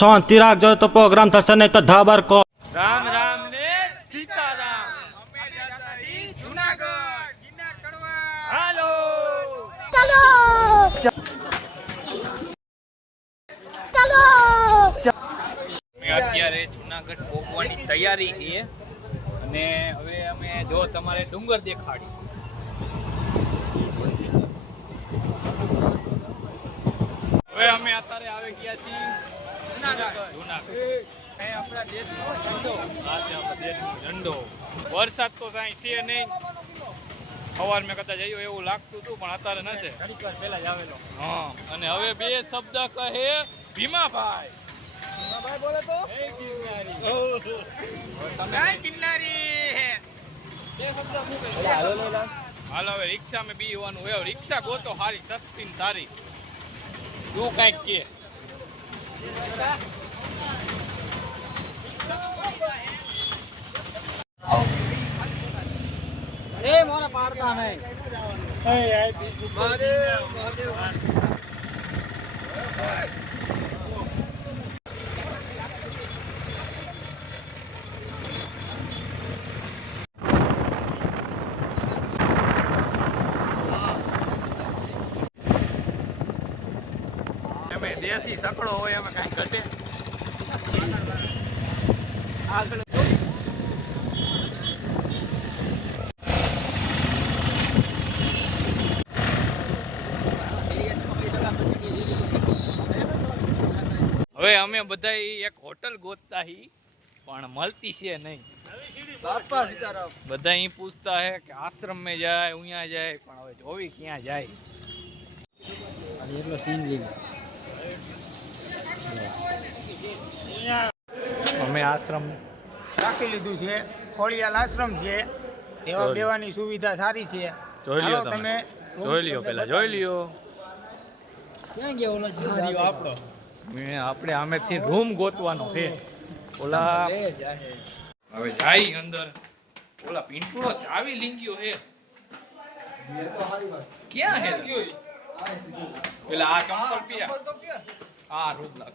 શાંતિ રાખજો તો પ્રોગ્રામ થશે નહીં તો ધાબર કો રામ રામ ને સીતારામ. જુનાગઢ ગિરનાર ચડવા હાલો. અમે અત્યારે જુનાગઢ પહોંચવાની તૈયારી છીએ. અને હવે અમે જો તમારે ડુંગર દેખાડી. હવે અમે અત્યારે આવી ગયા છીએ વરસાદ તો કાંઈ છે નહીં સવાર મેં કદાચ આવ્યો એવું લાગતું હતું પણ અત્યારે નથી પહેલા હા અને હવે બે શબ્દ કહે ભીમાભાઈ ભીમાભાઈ બોલે તો જય ગિરનારી બે હોવાનું હોય રિક્ષા ગોતો સારી સસ્તી સારી તું કાંઈક કે. એ મોને પાડતા નહીં. એ આય બીજું મહાદેવ. મહાદેવ અમે દેશી સકડો હોય અમે કાંઈ ઘટે? હવે અમે બધા એક હોટલ ગોતતા હી પણ મળતી છે નહીં. બધા અહીં પૂછતા હે કે આશ્રમ में જાય ઉયા જાય પણ હવે જોવી ક્યાં જાય. અમે આશ્રમ રાખી લીધું છે. ખોળિયાલ આશ્રમ છે. એવા બેવાની સુવિધા સારી છે. જોઈ લ્યો તમે. જોઈ લ્યો પેલા જોઈ લ્યો. મેં આપણે આમેથી રૂમ ગોતવાનો છે. ઓલા હવે જાય અંદર. ઓલા પિંટુડો ચાવી લીંગ્યો હે ક્યાં હે પેલા આ ચંપલ પિયા. આ રૂમ લાગ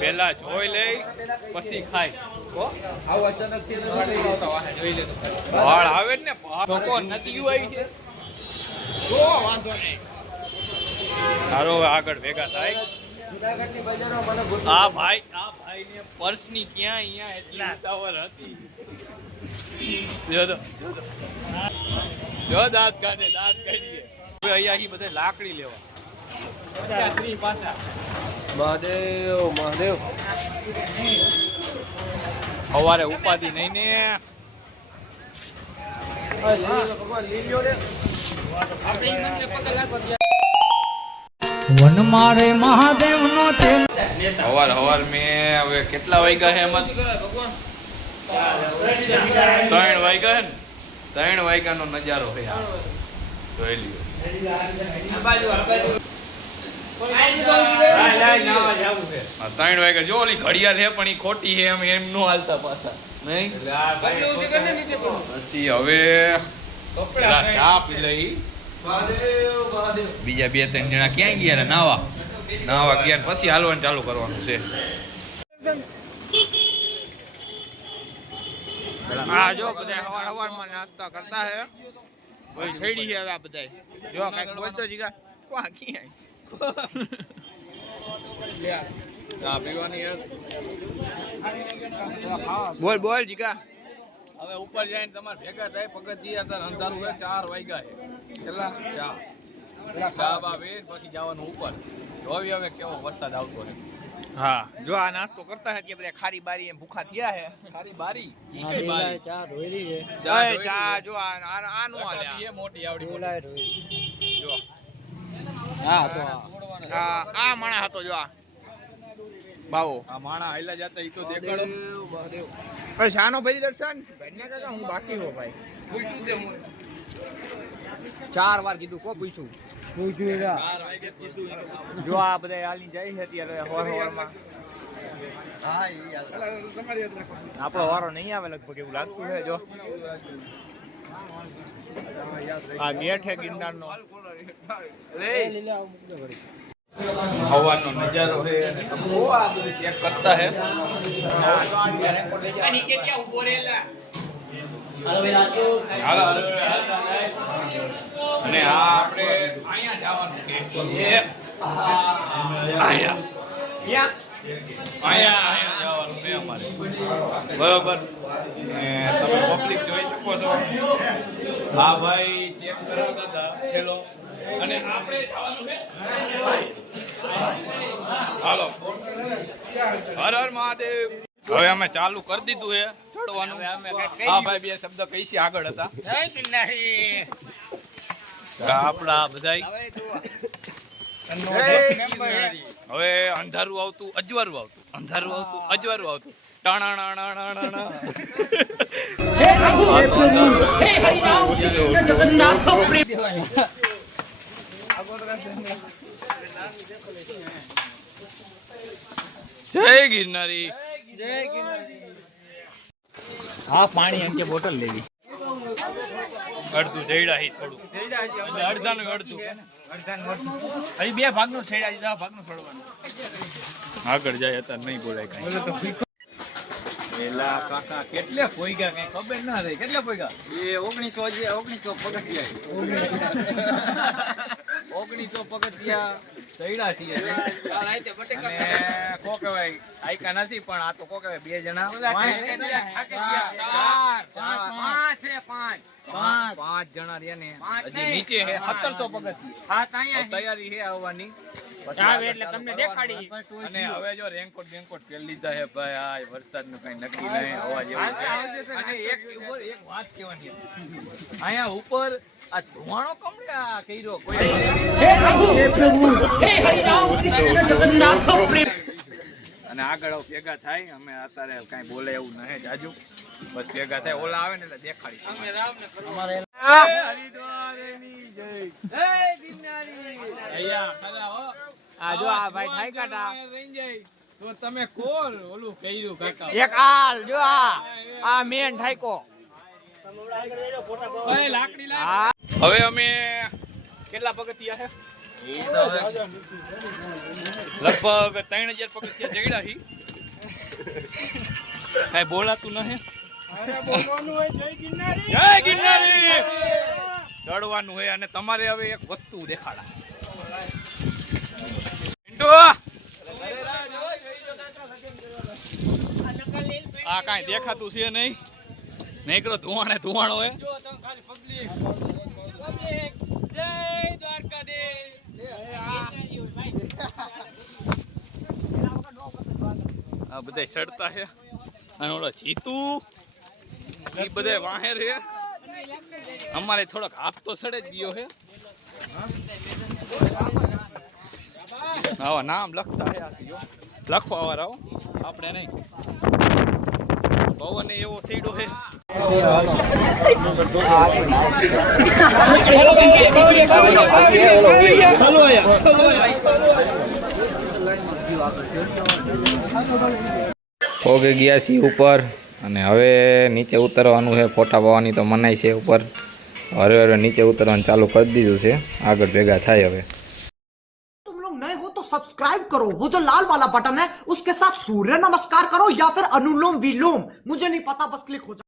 પેલા જોઈ લે પછી ખાય. વાળ આવે ને ધોકો નદીઓ આવી છે. જો વાંધો નહીં. સારો આગળ ભેગા થાય. આ ભાઈ આ ભાઈ ને પર્સની ક્યાં અહીંયા એટલી ઉતાવળ હતી? જો તો જો દાંત કાઢે દાંત કાઢીએ. હવે અહીંયાથી બધે લાકડી લેવા. ત્રી પાછા. મહાદેવ મહાદેવ. સવારે ઉપાધિ નહીં ને. ને વન મારે મહાદેવ નો હવાર હવાર મેં હવે કેટલા વાગ્યા હે એમાં? ત્રણ વાગ્યા ને? ત્રણ વાગ્યાનો નજારો છે જોઈ લ્યો. હા, બીજા બે ત્રણ જણા ક્યાં ગયા નાવા. નાવા ગયા પછી હાલવાનું ચાલુ કરવાનું છે. કરતા હે છેડી છે બધા જો કંઈક બોલતો જીગા કોણ બોલ બોલ જીગા. હવે ઉપર જઈને તમારે ભેગા થાય પગથિયા હતા અંધારું હોય ચાર વાગ્યા છે. કેટલા? ચા ચા બા પછી જવાનું ઉપર. જોવી હવે કેવો વરસાદ આવતો રહે હા. જો આ નાસ્તો કરતા હતા બધા ખારી બારી એમ ભૂખા થયા હે ખારી બારી? ઈ કઈ બારી? ચા ધોઈ છે. ચા ચા જો આ આ- આનું હાલે આ. મોટી આવડી મોટી. જો. હા તો આ આ માણસ હતો જો આ. બાવો. આ માણા આયલા જતા ઈ તો દેખાડો. મહાદેવ. શાનો ભાઈ દર્શન? ભાઈના કાકા હું બાકી હો ભાઈ. પૂછ્યું તે હું. ચાર વાર કીધું કો પૂછ્યું? ચાર વાગે કીધું જો આ બધા હાલી જાય છે અત્યારે હોર હોરમાં આપણો વારો નહીં આવે લગભગ એવું લાગતું છે જો. આ ગેટ હે. અને આપણે બરોબર. તમે પબ્લિક જોઈ શકો. છો? હા ભાઈ ચેક કરાવતા હતા હેલો અને આપણે જવાનું છે? હાલો. હર હર મહાદેવ. હવે અમે ચાલુ કરી દીધું છે ચડવાનું. હા ભાઈ બે શબ્દ કઈસી આગળ હતા. આપણા બધા હવે અંધારું આવતું અજવારું આવતું. અંધારું આવતું અજવારું આવતું. ટાણાણાણાણાણા. જય ગિરનારી હા પાણી અંકે બોટલ લેવી અડધું જઈડા હી થોડું એટલે અડધાનું અડધું બે ભાગનું છેડા ભાગનું આગળ જાય હતા નહીં બોલાય કઈ પેલા કાકા કેટલે કઈ ખબર ના રહી. કેટલે પોઈગા? એ ઓગણીસો ઓગણીસો પગથિયા ઓગણીસો પગથિયા ચડ્યા છીએ. અને કો કહેવાય આયકા નથી પણ આ તો કો કહેવાય બે જણા. પાંચ જણા રહ્યા ને. હજી નીચે હે સત્તરસો પગથિયા. તૈયારી હે આવવાની. પછી આગળ ચાલુ કરવાની. અને હવે જો રેનકોટ બેનકોટ પહેરી લીધા હે ભાઈ આ વરસાદનું કઈ નક્કી નહીં હવા જેવું અને એક એક વાત કહેવાની. અહીંયા ઉપર આ ધુવાણો કમરે કર્યો. કોઈ અને આગળ ભેગા થાય અમે અત્યારે કઈ બોલે એવું નહીં જાજુ. બસ ભેગા થાય ઓલા આવે ને એટલે દેખાડી. આ જો આ ભાઈ ઠાઈ કાટા. તો તમે કોલ ઓલું કર્યું કાકા એક આલ જો આ. આ મેન ઠાઈકો હવે અમે કેટલા પગથિયા છે? લગભગ ત્રણ હજાર પગથિયા જગ્યા હી કઈ બોલાતું નહીં જય ચડવાનું હોય અને તમારે હવે એક વસ્તુ દેખાડા. આ કાંઈ દેખાતું છે નહીં? નીકળો ધુવાણે ધુવાણો હે આ બધા સડતા છે. અને ઓલો જીતુ એ બધા વાહે રે અમારે થોડોક હાફ તો સડે જ ગયો છે. આવા નામ લખતા હે. આ લખવા વાળા. આપણે નહીં. પવન એવો સીડો છે. પોગે ગયા છીએ ઉપર અને હવે નીચે ઉતરવાનું છે ફોટા પાવાની તો મનાય છે ઉપર હરે હરે નીચે ઉતરવાનું ચાલુ કરી દીધું છે આગળ ભેગા થાય હવે तुम लोग नए हो तो सब्सक्राइब करो वो जो लाल वाला बटन है उसके साथ सूर्य नमस्कार करो या फिर अनुलोम विलोम मुझे नहीं पता बस क्लिक हो जाए